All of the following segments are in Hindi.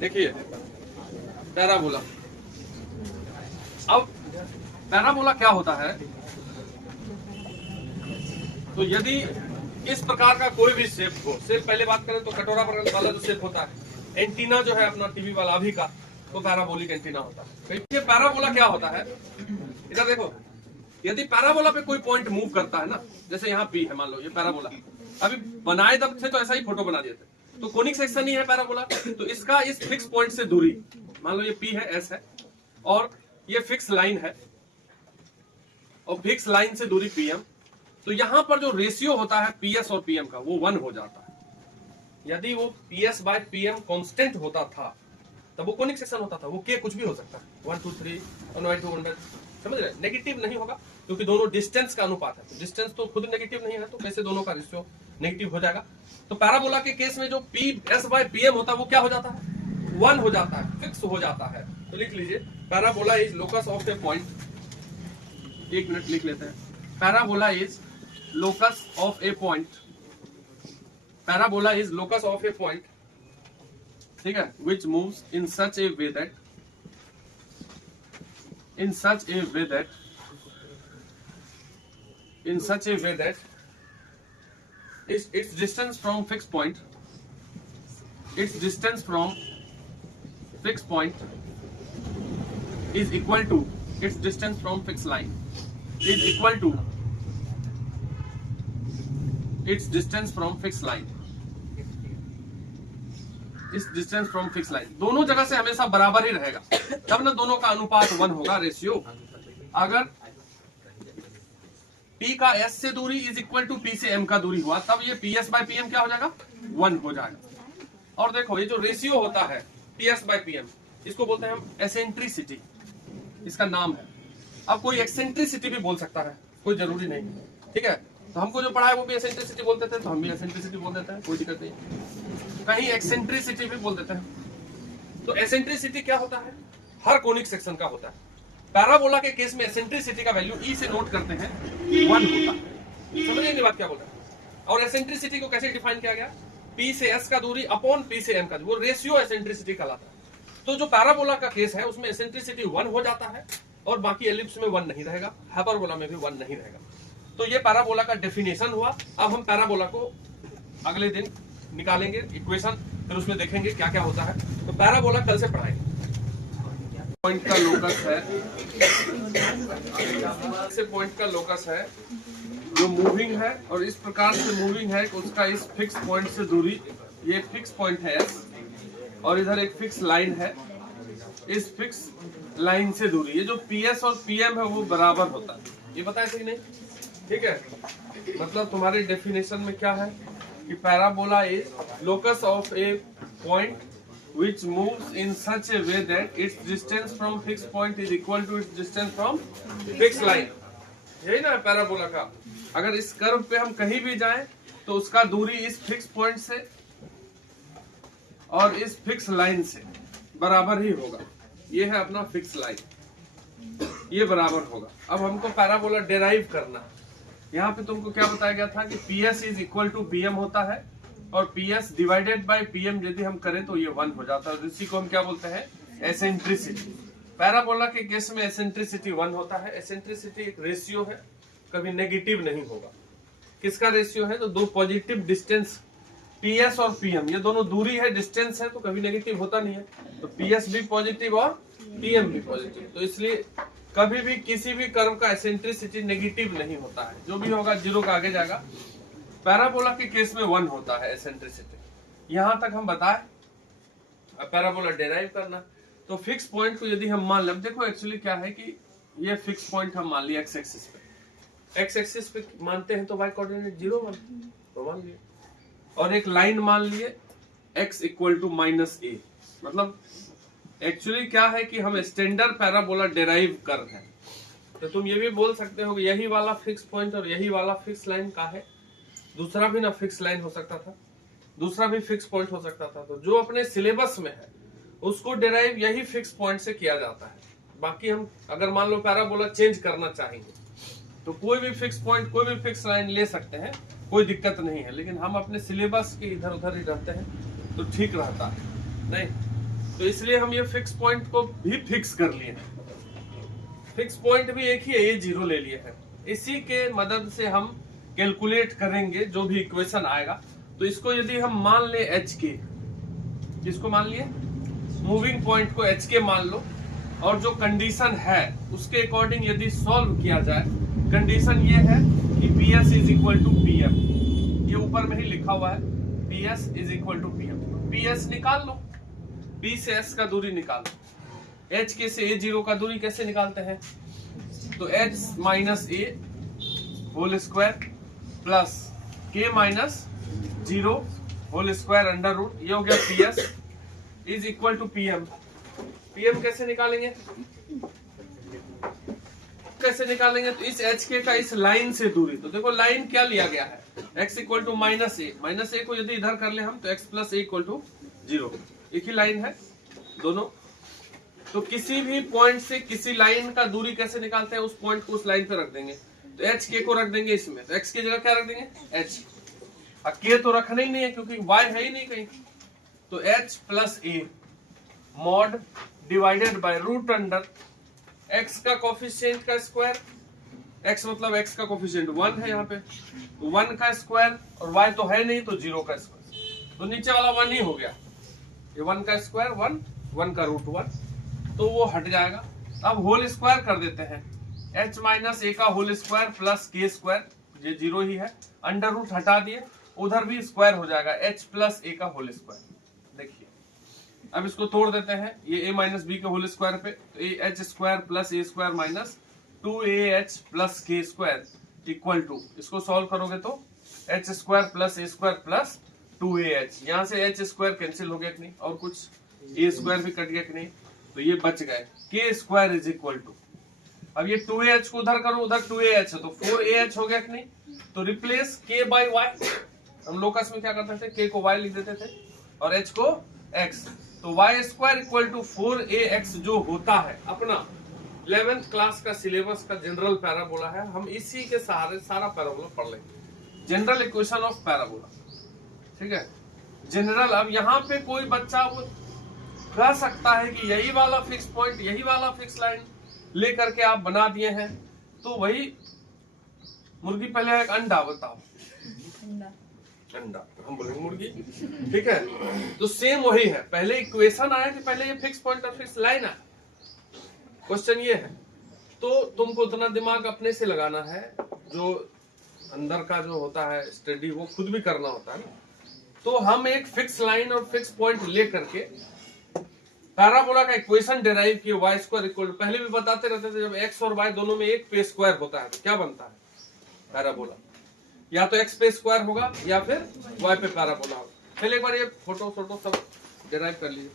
देखिए पैराबोला। अब पैराबोला क्या होता है, तो यदि इस प्रकार का कोई भी शेप हो, शेप पहले बात करें तो कटोरा वाला जो शेप होता है, एंटीना जो है अपना टीवी वाला अभी का, तो पैराबोलिक एंटीना होता है। ये पैराबोला क्या होता है, इधर देखो, यदि पैराबोला पे कोई पॉइंट मूव करता है ना, जैसे यहाँ पी है, मान लो ये पैराबोला, अभी बनाए तब थे तो ऐसा ही फोटो बना दिए थे, तो कोनिक सेक्शन ही है पैराबोला, तो इसका इस फिक्स पॉइंट से दूरी, मान लो ये पी है, एस है, और ये फिक्स लाइन है, और फिक्स लाइन से दूरी पीएम, तो यहां पर जो रेशियो होता है पीएस और पीएम का, वो 1 हो जाता है। यदि वो पीएस बाय पीएम कांस्टेंट होता था तब वो कोनिक सेक्शन होता था, वो के कुछ भी हो सकता है, 1 2 3 1/2 100, समझ रहे, नेगेटिव नहीं होगा क्योंकि दोनों डिस्टेंस का अनुपात है, डिस्टेंस तो खुद नेगेटिव नहीं है, तो कैसे दोनों का रेशियो नेगेटिव हो जाएगा। तो पैराबोला के केस में जो पी एस बाय पीएम होता है वो क्या हो जाता है, 1 हो जाता है, फिक्स हो जाता है। तो लिख लीजिए parabola is locus of A point, एक मिनट लिख लेते हैं, parabola is locus of a point, parabola is locus of a point, ठीक है, which moves in such a way that its distance from fixed point is equal to its distance from fixed line is equal to its distance from fixed line, इस डिस्टेंस फ्रॉम फिक्स लाइन दोनों जगह से हमेशा बराबर ही रहेगा, तब ना दोनों का अनुपात 1 होगा, रेशियो। अगर P का S से दूरी इज इक्वल टू P से M का दूरी हुआ, तब ये PS बाय PM क्या हो जाएगा, 1 हो जाएगा। और देखो ये जो रेशियो होता है PS बाय PM, इसको बोलते हैं हम एसेंट्रिसिटी, इसका नाम है। अब कोई एक्सेंट्रिसिटी भी बोल सकता है, कोई जरूरी नहीं, ठीक है। तो हमको जो पढ़ा है वो भी एसेंट्रिसिटी बोलते थे, तो हम भी एसेंट्रिसिटी बोल देते हैं, कोई दिक्कत नहीं। कहीं एक्सेंट्रिसिटी भी बोल देते हैं। तो एसेंट्रिसिटी क्या होता है, हर कोनिक सेक्शन का होता है। पैराबोला के केस में एसेंट्रिसिटी का वैल्यू ई से नोट करते हैं 1 होता है, समझिए ये बात क्या बोल रहा है। और एसेंट्रिसिटी को कैसे डिफाइन किया गया, पी से एस का दूरी अपॉन पी से एम का दूरी, वो रेशियो एसेंट्रिसिटी कहलाता है। तो जो पैराबोला का केस है उसमें एसेंट्रिसिटी 1 हो जाता है, और बाकी एलिप्स में 1 नहीं रहेगा, हाइपरबोला में भी 1 नहीं रहेगा। तो ये पैराबोला का डेफिनेशन हुआ। अब हम पैराबोला को अगले दिन निकालेंगे इक्वेशन, फिर उसमें देखेंगे क्या क्या होता है। तो पैराबोला कल से पढ़ाएंगे। पॉइंट का लोकस है, से पॉइंट का लोकस है जो मूविंग है, और इस प्रकार से मूविंग है कि उसका इस फिक्स पॉइंट से दूरी, ये फिक्स पॉइंट है एस, और इधर एक फिक्स लाइन है, इस फिक्स लाइन से दूरी, ये जो पीएस और पीएम है वो बराबर होता है। ये बताया सही नहीं, ठीक है। मतलब तुम्हारे डेफिनेशन में क्या है कि parabola is locus of A point which moves in such a way that its distance from fixed point is equal to its distance from fixed line। यही ना पैराबोला का। अगर इस कर्व पे हम कहीं भी जाएं तो उसका दूरी इस फिक्स पॉइंट से और इस फिक्स लाइन से बराबर ही होगा। ये है अपना फिक्स लाइन, ये बराबर होगा। अब हमको पैराबोला डेराइव करना है। यहाँ पे तुमको क्या बताया गया था कि PS is equal to PM होता है, और PS डिवाइडेड बाय PM यदि हम करें तो ये 1 हो जाता है। इसी को हम क्या बोलते हैं, एसेंट्रिसिटी। पैराबोला के केस में एसेंट्रिसिटी 1 होता है। एसेंट्रिसिटी एक रेशियो है, कभी नेगेटिव नहीं होगा। किसका रेशियो है, तो दो पॉजिटिव डिस्टेंस PS और PM, ये दोनों दूरी है, डिस्टेंस है, तो कभी नेगेटिव होता नहीं है। तो PS भी पॉजिटिव और PM भी पॉजिटिव, तो इसलिए कभी भी किसी भी कर्व का एसेंट्रिसिटी नेगेटिव नहीं होता है, जो भी होगा 0 का आगे जाएगा। पैराबोला के केस में 1 होता है एसेंट्रिसिटी। यहां तक हम बताए। अब पैराबोला डेराइव करना, तो फिक्स पॉइंट को यदि हम मान लें, देखो एक्चुअली क्या है कि ये फिक्स पॉइंट हम मान लिया एक्स एक्सिस पे, एक्स एक्सिस पे मानते हैं तो वाई कोऑर्डिनेट 0 मान लिए, और एक लाइन मान लिए x इक्वल टू -a। मतलब एक्चुअली क्या है कि हम स्टैंडर्ड पैराबोला डेराइव कर रहे हैं। तो तुम ये भी बोल सकते हो कि यही वाला फिक्स पॉइंट और यही वाला फिक्स लाइन का है, दूसरा भी ना फिक्स लाइन हो सकता था, दूसरा भी फिक्स पॉइंट हो सकता था। तो जो अपने सिलेबस में है उसको डेराइव यही फिक्स पॉइंट से किया जाता है। बाकी हम अगर मान लो पैराबोला चेंज करना चाहेंगे तो कोई भी फिक्स पॉइंट, कोई भी फिक्स लाइन ले सकते हैं, कोई दिक्कत नहीं है। लेकिन हम अपने सिलेबस के इधर उधर ही रहते हैं तो ठीक रहता है। नहीं तो इसलिए हम ये फिक्स पॉइंट को भी फिक्स कर लिए हैं। फिक्स पॉइंट भी एक ही है, ये 0 ले लिए हैं। इसी के मदद से हम कैलकुलेट करेंगे जो भी इक्वेशन आएगा। तो इसको यदि हम मान ले एच के, किसको मान लिए, मूविंग पॉइंट को एच के मान लो, और जो कंडीशन है उसके अकॉर्डिंग यदि सॉल्व किया जाए, कंडीशन ये है कि P S is equal to P M, ये ऊपर में ही लिखा हुआ है, P S is equal to P M. P S निकाल लो, पी से एस का दूरी निकालो, एच के से ए जीरो का दूरी कैसे निकालते हैं, तो H minus A whole square plus K minus zero whole square under root, ये हो गया P S is equal to P M. P M कैसे निकालेंगे, तो इस एच के का इस लाइन से दूरी, तो देखो लाइन क्या लिया गया है, x equal to minus A को यदि इधर कर ले हम तो x plus A equal to 0, एक ही लाइन है दोनों। तो किसी भी पॉइंट से किसी लाइन का दूरी कैसे निकालते हैं, उस पॉइंट को उस लाइन पे रख देंगे, तो एच के को रख देंगे इसमें, तो x की जगह क्या रख देंगे h, और k तो रखना ही नहीं है क्योंकि y है ही नहीं कहीं, तो h plus A mod divided by root under x का कोफिशिएंट का स्क्वायर, x मतलब x का कोफिशिएंट 1 है यहाँ पे, तो 1 का स्क्वायर, और y तो है नहीं तो 0 का स्क्वायर, तो नीचे वाला 1 ही हो गया, ये 1 का स्क्वायर 1 का रूट 1, तो वो हट जाएगा। अब होल स्क्वायर कर देते हैं, h माइनस ए का होल स्क्वायर प्लस के स्क्वायर, ये 0 ही है, अंडर रूट हटा दिए, उधर भी स्क्वायर हो जाएगा, h प्लस ए का होल स्क्वायर। देखिए अब इसको तोड़ देते हैं, ये a माइनस बी के होल स्क्वायर पे, तो एच स्क्वायर प्लस ए स्क्वायर माइनस 2ah प्लस के स्क्वायर इक्वल टू, इसको सॉल्व करोगे तो h स्क्वायर प्लस ए स्क्वायर प्लस 2ah, यहाँ से h स्क्वायर कैंसिल हो गया कि नहीं, और कुछ a स्क्वायर भी कट गया कि नहीं, तो ये बच गए, k square is equal to, अब ये 2ah को उधर करो, उधर 2ah है तो 4ah हो गया कि नहीं, तो रिप्लेस k बाई y, हम लोकस में क्या करते थे, k को y लिख देते थे और h को x, तो y square equal to 4ax जो होता है अपना 11th क्लास का सिलेबस का जनरल पैराबोला है, हम इसी के सहारे सारा पैराबोला पढ़ लेंगे, जनरल इक्वेशन ऑफ पैराबोला, ठीक है जनरल। अब यहाँ पे कोई बच्चा वो कह सकता है कि यही वाला फिक्स पॉइंट, यही वाला फिक्स लाइन लेकर के आप बना दिए हैं, तो वही मुर्गी पहले एक अंडा बताओ, अंडा हम बोलेंगे मुर्गी, ठीक है, तो सेम वही है, पहले इक्वेशन आया कि पहले ये फिक्स पॉइंट और फिक्स लाइन आया, क्वेश्चन ये है। तो तुमको उतना दिमाग अपने से लगाना है, जो अंदर का जो होता है स्टडी वो खुद भी करना होता है ना। तो हम एक फिक्स लाइन और फिक्स पॉइंट ले करके पैराबोला का इक्वेशन डिराइव किए, y स्क्वायर इक्वल, पहले भी बताते रहते थे, जब x और y दोनों में एक पे स्क्वायर होता है तो क्या बनता है पैराबोला, या तो x पे स्क्वायर होगा या फिर y पे पैराबोला होगा। पहले एक बार ये फोटो सब डिराइव कर लीजिए।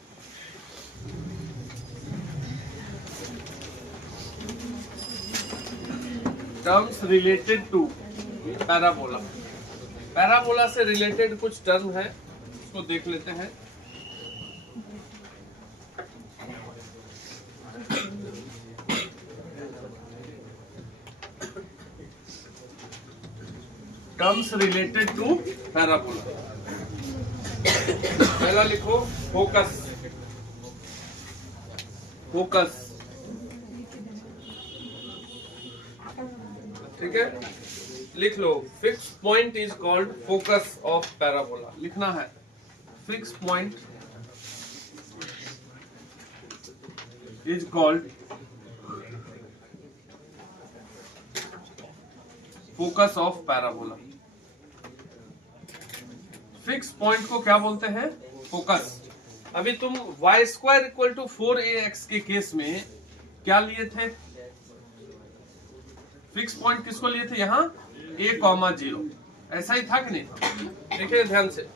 Terms related to parabola, parabola से रिलेटेड कुछ टर्म है, उसको देख लेते हैं। टर्म्स रिलेटेड टू पैराबोला, पहला लिखो फोकस, फोकस, ठीक है, लिख लो fix point is called focus of parabola, लिखना है fix point is called focus of parabola. Fix point को क्या बोलते हैं, फोकस। अभी तुम y square equal to 4ax के केस में क्या लिए थे, फिक्स पॉइंट किसको लिए थे, यहाँ a,0, ऐसा ही था कि नहीं था। देखिए ध्यान से,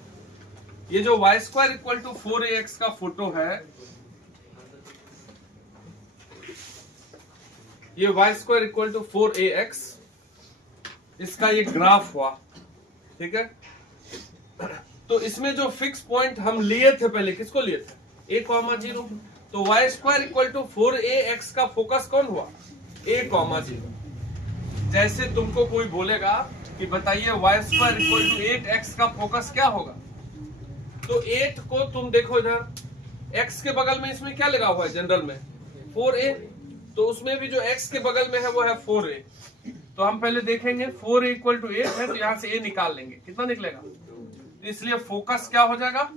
ये जो y square equal to 4ax का फोटो है, ये y square equal to 4ax, इसका ये ग्राफ हुआ, ठीक है। तो इसमें जो फिक्स पॉइंट हम लिए थे पहले, किसको लिए थे, a,0, तो y square equal to 4ax का फोकस कौन हुआ, a,0। जैसे तुमको कोई बोलेगा कि बताइए y square equal to 8x का फोकस क्या होगा, तो 8 को तुम देखो इधर, x के बगल में इसमें क्या लगा हुआ है जनरल में 4a, तो उसमें भी जो x के बगल में है वो है 4a। तो हम पहले देखेंगे 4a इक्वल टू 8 है, तो यहाँ से a निकाल लेंगे, कितना निकलेगा, तो इसलिए फोकस क्या हो जाएगा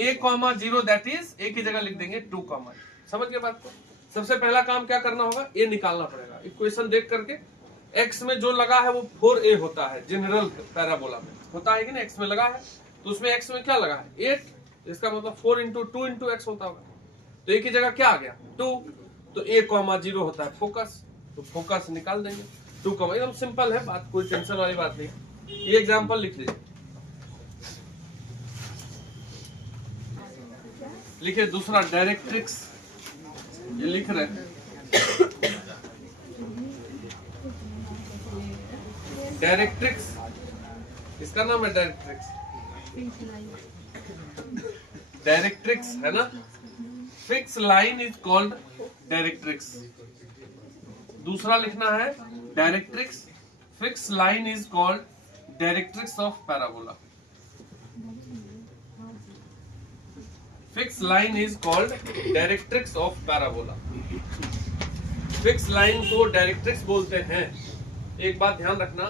a,0 दैट इज a की जगह लिख देंगे 2, समझ गए बात को। सबसे पहला काम क्या करना होगा, a निकालना पड़ेगा। इक्वेशन देख करके x में जो लगा है वो 4a होता है, जनरल पैराबोला में होता है कि ना, x में लगा है तो उसमें x में क्या लगा है 8, इसका मतलब 4 इंटू 2 इंटू x होता होगा, तो a की जगह क्या आ गया 2, तो a,0 होता है फोकस, तो फोकस निकाल देंगे 2, एकदम सिंपल है बात, कोई टेंशन वाली बात नहीं। ये एग्जांपल लिख लीजिए, लिखिए दूसरा डायरेक्ट्रिक्स, ये लिख रहे हैं डायरेक्ट्रिक्स, इसका नाम है डायरेक्ट्रिक्स, डायरेक्ट्रिक्स है ना, fix line is called directrix. दूसरा लिखना है directrix, fix line is called directrix of parabola, fix line is called directrix of parabola. Fix line को डायरेक्ट्रिक्स बोलते हैं। एक बात ध्यान रखना,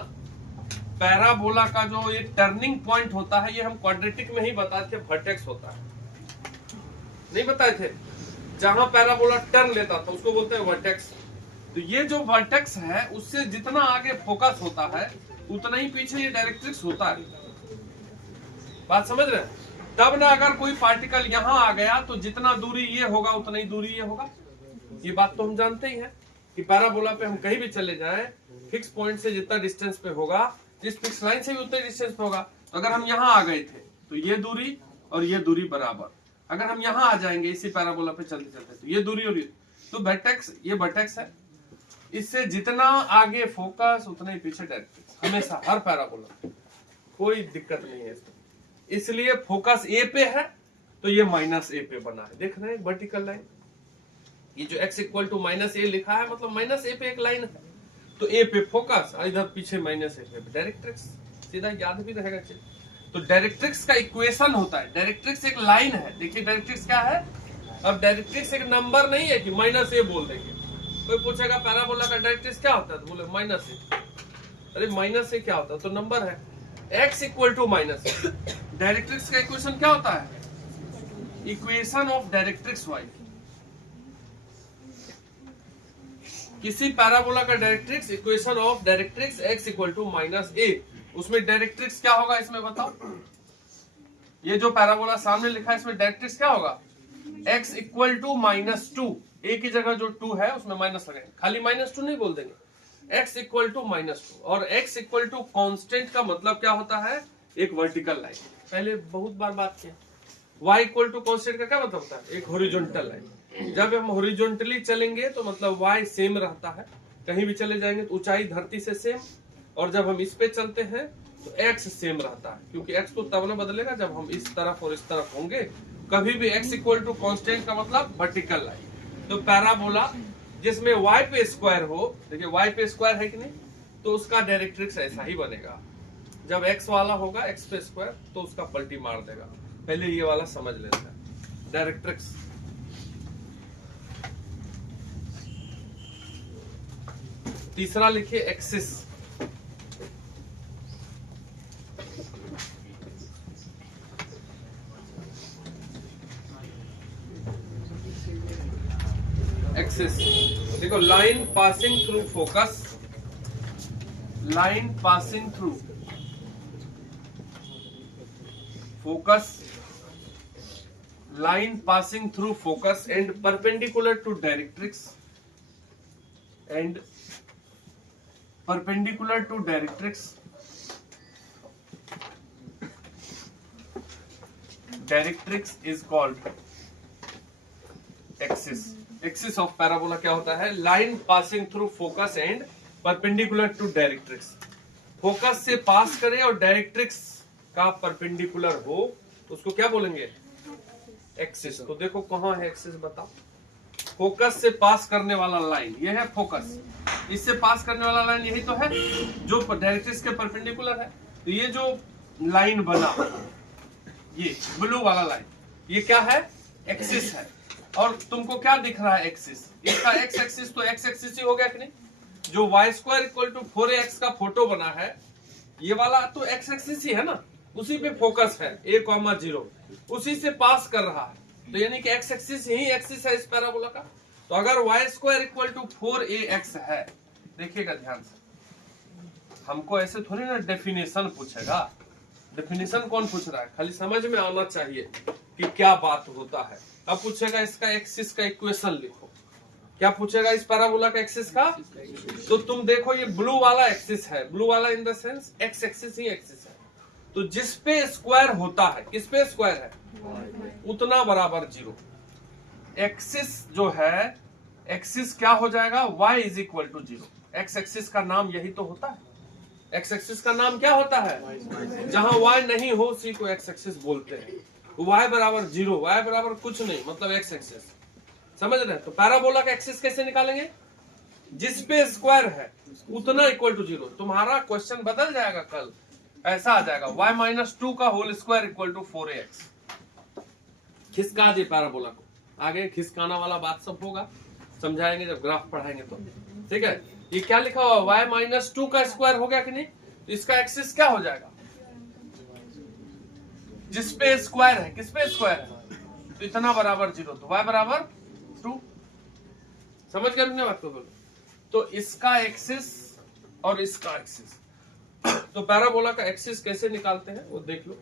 पैराबोला का जो ये टर्निंग पॉइंट होता है, ये हम क्वाड्रेटिक में ही बताए थे वर्टेक्स होता है, नहीं बताए थे, जहां पैराबोला टर्न लेता था उसको बोलते हैं वर्टेक्स। तो ये जो वर्टेक्स है उससे जितना आगे फोकस होता है उतना ही पीछे ये डायरेक्ट्रिक्स होता है, बात समझ रहे हैं। तब ना अगर कोई पार्टिकल यहां आ गया तो जितना दूरी ये होगा उतना ही दूरी ये होगा, ये बात तो हम जानते ही हैं कि पैराबोला पे हम कहीं भी चले जाएं, फिक्स पॉइंट से जितना डिस्टेंस पे होगा, जिस फिक्स लाइन से भी उतने डिस्टेंस पे होगा। तो अगर हम यहाँ आ गए थे तो ये दूरी और ये दूरी बराबर, अगर हम यहाँ आ जाएंगे इसी पैराबोला पे चलते चलते तो ये दूरी और ये, तो वर्टेक्स, ये वर्टेक्स है, इससे जितना आगे फोकस उतना ही पीछे डायरेक्ट्रिक्स, हमेशा हर पैराबोला, कोई दिक्कत नहीं है इसमें। इसलिए फोकस ए पे है तो ये माइनस ए पे बना है, देख रहे हैं वर्टिकल लाइन, ये जो x इक्वल टू माइनस ए लिखा है मतलब माइनस ए पे एक लाइन है, तो ए पे फोकस और इधर पीछे माइनस ए पे डायरेक्ट्रिक्स, सीधा याद भी रहेगा चीज। तो डायरेक्ट्रिक्स का इक्वेशन होता है, डायरेक्ट्रिक्स एक लाइन है, देखिए डायरेक्ट्रिक्स क्या है, अब डायरेक्ट्रिक्स एक नंबर नहीं है कि माइनस ए बोल देंगे। कोई पूछेगा पैराबोला का डायरेक्ट्रिक्स क्या होता है, तो बोले माइनस ए, अरे माइनस ए क्या होता है, तो नंबर है x equal to minus a. Directrix का इक्वेशन क्या होता है, इक्वेशन ऑफ डायरेक्ट्रिक्स वाई, किसी पैराबोला का directrix, equation of directrix x equal to minus a. उसमें डायरेक्ट्रिक्स क्या होगा इसमें बताओ, ये जो पैराबोला सामने लिखा है इसमें डायरेक्ट्रिक्स क्या होगा, x इक्वल टू माइनस 2, ए की जगह जो 2 है उसमें माइनस लगाएंगे, खाली माइनस 2 नहीं बोल देंगे, x इक्वल टू माइनस 2। और x इक्वल टू कांस्टेंट का मतलब क्या होता है, एक वर्टिकल लाइन, पहले बहुत बार बात किया। y इक्वल टू कांस्टेंट का क्या मतलब होता है, एक हॉरिजॉन्टल लाइन। जब हम हॉरिजॉन्टली चलेंगे तो मतलब y सेम रहता है, कहीं भी चले जाएंगे तो ऊंचाई धरती से सेम, और जब हम इस पे चलते हैं तो x सेम रहता है, क्योंकि x तो तब ना बदलेगा जब हम इस तरफ और इस तरफ होंगे। कभी भी x इक्वल टू कांस्टेंट का मतलब वर्टिकल लाइन। तो पैराबोला जिसमें y पे स्क्वायर हो, देखिए y पे स्क्वायर है कि नहीं, तो उसका डायरेक्ट्रिक्स ऐसा ही बनेगा। जब x वाला होगा x पे स्क्वायर तो उसका पलटी मार देगा। पहले ये वाला समझ लेते हैं डायरेक्ट्रिक्स। तीसरा लिखिए एक्सिस, एक्सिस देखो, line passing through focus, line passing through focus, line passing through focus and perpendicular to directrix, and perpendicular to directrix, directrix is called axis। axis of parabola क्या होता है, line passing through focus and perpendicular to directrix। Focus से पास करे और डायरेक्ट्रिक्स का परपेंडिकुलर हो तो उसको क्या बोलेंगे, एक्सिस। तो देखो कहाँ है एक्सिस बताओ, फोकस से पास करने वाला लाइन ये है फोकस, इससे पास करने वाला लाइन यही तो है जो डायरेक्ट्रिक्स के परपेंडिकुलर है। तो ये जो लाइन बना, ये ब्लू वाला लाइन, ये क्या है, एक्सिस है, और तुमको क्या दिख रहा है एक्सिस, इसका एक्स एक्सिस तो एक्स एक्सिस ही हो गया कि नहीं। जो Y square equal to 4ax का फोटो बना है, ये वाला तो एक्स एक्सिस ही है ना, उसी पे फोकस है, a,0 उसी से पास कर रहा है, तो यानी कि एक्स एक्सिस यही एक्सिस है इस पैराबोला का। तो अगर Y square equal to 4ax है, देखिएगा ध्यान से, हमको ऐसे थोड़ी ना डेफिनेशन पूछेगा, डेफिनेशन कौन पूछ रहा है, खाली समझ में आना चाहिए कि क्या बात होता है। अब पूछेगा इसका एक्सिस का इक्वेशन लिखो, क्या पूछेगा इस पैराबोला का एक्सिस का, तो तुम देखो ये ब्लू वाला एक्सिस है, ब्लू वाला in the sense x axis he axis है, तो जिस पे स्क्वायर होता है, किस पे स्क्वायर है, उतना बराबर 0। एक्सिस जो है, एक्सिस क्या हो जाएगा, y is equal to 0। X axis का नाम यही तो होता है, एक्स एक्सिस का नाम क्या होता है, जहां y नहीं हो उसी को एक्स एक्सिस बोलते हैं। y बराबर 0, y बराबर कुछ नहीं, मतलब एक्स एक्सिस, समझ रहे हैं। तो पैराबोला का एक्सिस कैसे निकालेंगे, जिस पे स्क्वायर है उतना इक्वल टू 0। तुम्हारा क्वेश्चन बदल जाएगा कल, ऐसा आ जाएगा y-2 का whole square equal to 4ax। खिसका दे पैराबोला को, आगे खिसकाना वाला बात सब होगा, समझाएंगे जब ग्राफ पढ़ाएंगे तो, ठीक है। ये क्या लिखा हुआ, y-2 का स्क्वायर हो गया कि नहीं, तो इसका एक्सिस क्या हो जाएगा, जिस पे स्क्वायर है, किस पे स्क्वायर है, तो इतना बराबर 0, तो y बराबर 2। समझ गए अपने बात को, बोलो। तो इसका एक्सिस और इसका एक्सिस, तो पैराबोला का एक्सिस कैसे निकालते हैं वो देख लो,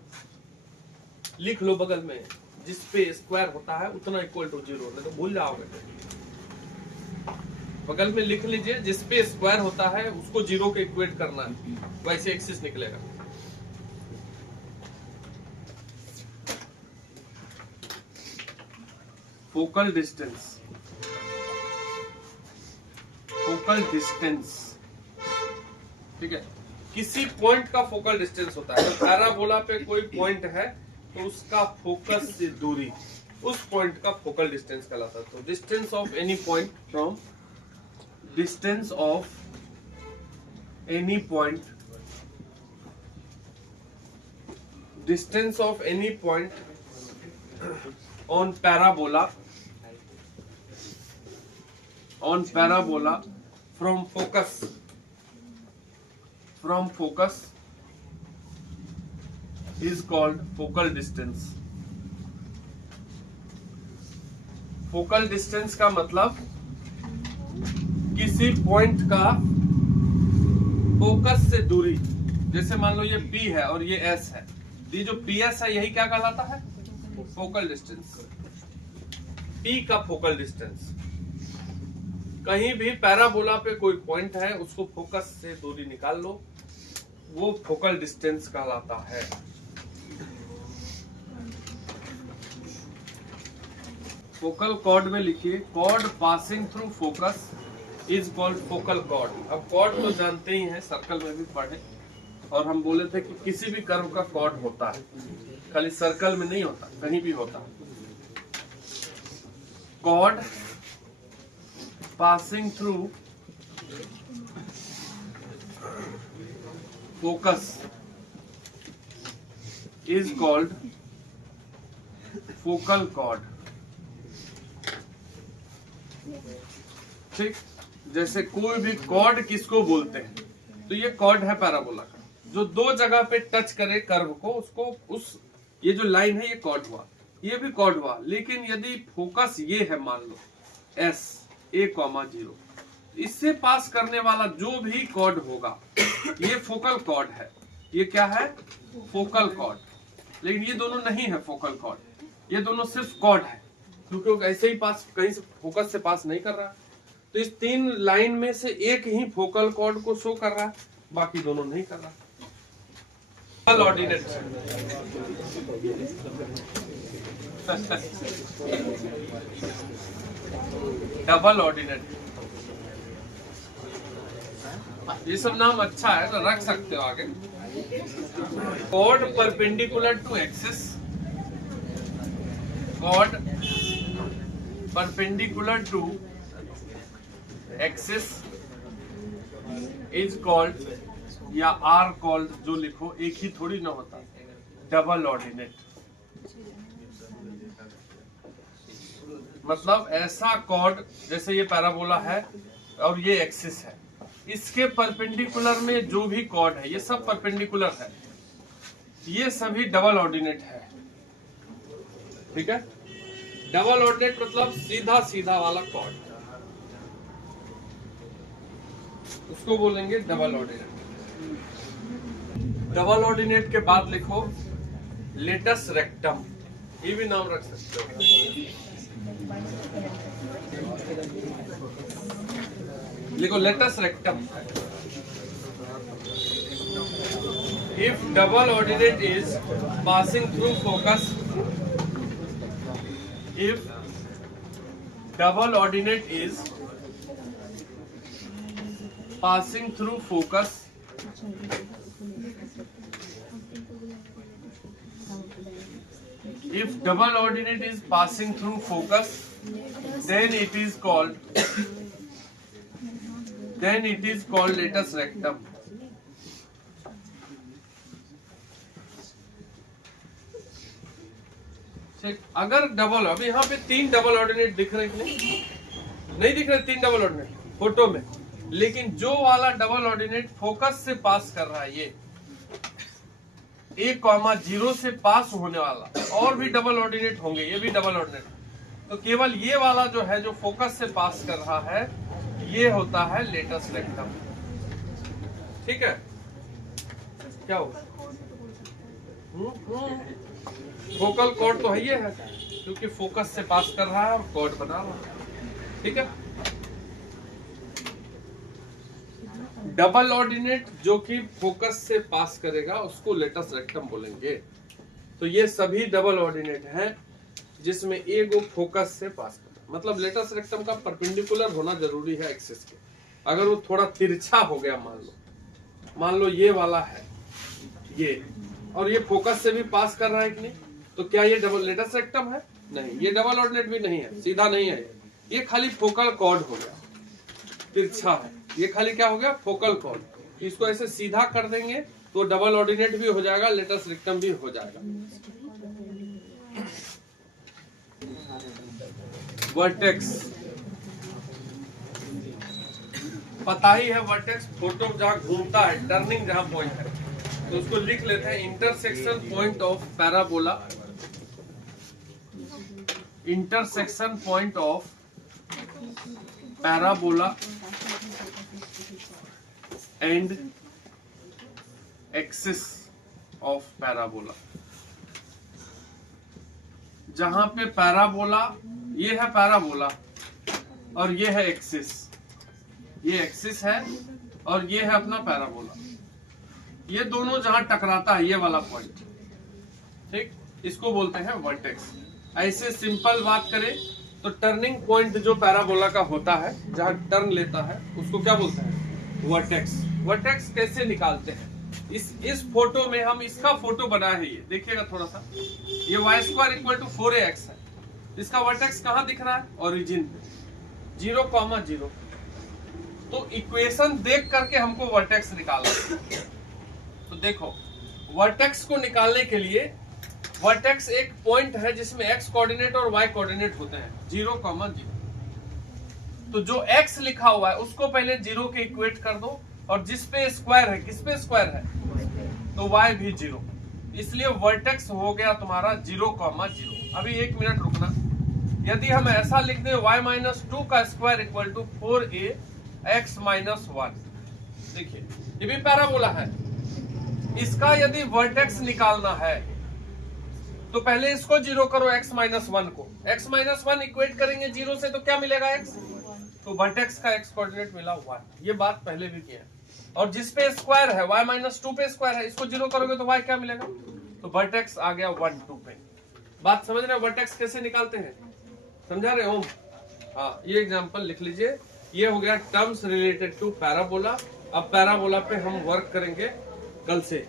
लिख लो बगल में, जिस पे स्क्वायर होता है उतना इक्वल टू 0, नहीं तो भूल जाओगे। बगल में लिख लीजिए, जिस पे स्क्वायर होता है उसको 0 के इक्वेट करना है, वैसे एक्सिस निकलेगा। फोकल डिस्टेंस, फोकल डिस्टेंस, ठीक है, किसी पॉइंट का फोकल डिस्टेंस होता है। तो पैराबोला पे कोई पॉइंट है तो उसका फोकस से दूरी, उस पॉइंट का फोकल डिस्टेंस कहलाता है। तो distance of any point from, distance of any point, distance of any point on parabola, on parabola from focus is called focal distance। focal distance का मतलब किसी पॉइंट का फोकस से दूरी, जैसे मान लो ये P है और ये S है, ये जो PS है यही क्या कहलाता है, फोकल डिस्टेंस। P का फोकल डिस्टेंस, कहीं भी पैराबोला पे कोई पॉइंट है उसको फोकस से दूरी निकाल लो, वो फोकल डिस्टेंस कहलाता है। फोकल कॉर्ड में लिखिए, cord passing through focus is called focal cord. अब कॉर्ड तो जानते ही हैं, सर्कल में भी पढ़े, और हम बोले थे कि किसी भी कर्व का कॉर्ड होता है, खाली सर्कल में नहीं होता, कहीं भी होता है। Chord passing through focus is called focal chord। ठीक, जैसे कोई भी कॉर्ड किसको बोलते हैं, तो ये कॉर्ड है पैराबोला का, जो दो जगह पे टच करे कर्व को, उसको उस, ये जो लाइन है ये कॉर्ड हुआ, ये भी कॉर्ड हुआ। लेकिन यदि फोकस ये है, मान लो S A,0, इससे पास करने वाला जो भी कॉर्ड होगा ये फोकल कॉर्ड है। ये क्या है, फोकल कॉर्ड। लेकिन ये दोनों नहीं है फोकल कॉर्ड, ये दोनों सिर्फ कॉर्ड है, क्योंकि ऐसे ही पास कहीं से फोकस से पास नहीं कर रहा। तो इस 3 लाइन में से एक ही फोकल कॉर्ड को शो कर रहा है, बाकी दोनों नहीं कर रहा। डबल ऑर्डिनेट, डबल ऑर्डिनेट, ये सब नाम अच्छा है तो रख सकते हो आगे। Chord perpendicular to axis, chord perpendicular to axis is called, या आर कॉल्ड, जो लिखो एक ही थोड़ी ना होता, डबल ऑर्डिनेट। मतलब ऐसा कॉर्ड, जैसे ये पैराबोला है और ये एक्सिस है, इसके परपेंडिकुलर में जो भी कॉर्ड है ये सब परपेंडिकुलर है, ये सभी डबल ऑर्डिनेट है। ठीक है, डबल ऑर्डिनेट मतलब सीधा सीधा वाला कॉर्ड, उसको बोलेंगे डबल ऑर्डिनेट। डबल ऑर्डिनेट के बाद लिखो लेटस रेक्टम, ये भी नाम रख सकते हो। लिखो latus rectum. If double ordinate is passing through focus, if double ordinate is passing through focus, if double ordinate is passing through focus, then it is called latus rectum. अगर डबल, अभी यहाँ पे 3 डबल ऑर्डिनेट दिख रहे हैं, नहीं दिख रहे 3 डबल ऑर्डिनेट फोटो में, लेकिन जो वाला डबल ऑर्डिनेट फोकस से पास कर रहा है, ये A,0 से पास होने वाला, और भी डबल ऑर्डिनेट होंगे, ये भी डबल ऑर्डिनेट, तो केवल ये वाला जो है जो फोकस से पास कर रहा है ये होता है लेटस रेक्टम। ठीक है, क्या हो फोकल कॉर्ड तो है ये है, क्योंकि फोकस से पास कर रहा है और कॉर्ड बना रहा है। ठीक है, डबल ऑर्डिनेट जो कि फोकस से पास करेगा उसको लेटस रेक्टम बोलेंगे। तो ये सभी डबल ऑर्डिनेट हैं जिसमें एक फोकस से पास कर, मतलब लेटस रेक्टम का परपेंडिकुलर होना जरूरी है एक्सिस के। अगर वो थोड़ा तिरछा हो गया, मान लो ये वाला है ये, और ये फोकस से भी पास कर रहा है कि नहीं, तो क्या ये डबल लेटस रेक्टम है? नहीं, ये डबल ऑर्डिनेट भी नहीं है, सीधा नहीं है, ये खाली फोकल कॉर्ड हो गया, तिरछा है, ये खाली क्या हो गया, फोकल कॉर्ड। इसको ऐसे सीधा कर देंगे तो डबल ऑर्डिनेट भी हो जाएगा, लेटस रेक्टम भी हो जाएगा। वर्टेक्स पता ही है, वर्टेक्स फोटो जहां घूमता है, टर्निंग जहां पॉइंट है, तो उसको लिख लेते हैं intersection point of parabola, intersection point of parabola and axis of parabola. जहां पे पैराबोला, ये है पैराबोला और ये है एक्सिस, ये एक्सिस है और ये है अपना पैराबोला, ये दोनों जहां टकराता है ये वाला पॉइंट, ठीक, इसको बोलते हैं वर्टेक्स। ऐसे सिंपल बात करें तो टर्निंग पॉइंट जो पैराबोला का होता है, जहां टर्न लेता है, उसको क्या बोलते हैं, वर्टेक्स। वर्टेक्स कैसे निकालते हैं, इस फोटो में हम इसका फोटो बनाए हैं, ये देखिएगा थोड़ा सा, ये y² = 4ax है, इसका वर्टेक्स कहां दिख रहा है, ओरिजिन 0,0। तो इक्वेशन देख करके हमको वर्टेक्स निकालना है। तो देखो, वर्टेक्स को निकालने के लिए, वर्टेक्स एक पॉइंट है जिसमें x कोऑर्डिनेट और y कोऑर्डिनेट होते हैं, 0,0। तो जो x लिखा हुआ है उसको पहले 0 के इक्वेट कर दो, और जिस पे स्क्वायर है, किस पे स्क्वायर है, तो y भी 0, इसलिए वर्टेक्स हो गया तुम्हारा 0,0। अभी 1 मिनट रुकना, यदि हम ऐसा लिख दें y-2 का स्क्वायर = 4ax - 1, देखिए ये भी पैराबोला है, इसका यदि वर्टेक्स निकालना है तो पहले इसको 0 करो, x - 1 को, x - 1 इक्वेट करेंगे 0 से तो क्या मिलेगा, x, तो वर्टेक्स का x कोऑर्डिनेट मिला 1। ये बात पहले भी की है। और जिस पे स्क्वायर है, y-2 पे स्क्वायर है, इसको 0 करोगे तो y क्या मिलेगा, तो वर्टेक्स आ गया 1, 2 पे। बात समझ रहे हैं, वर्टेक्स कैसे निकालते हैं, समझा रहे हो? हाँ, ये एग्जांपल लिख लीजिए, ये हो गया टर्म्स रिलेटेड टू पैराबोला। अब पैराबोला पे हम वर्क करेंगे कल से।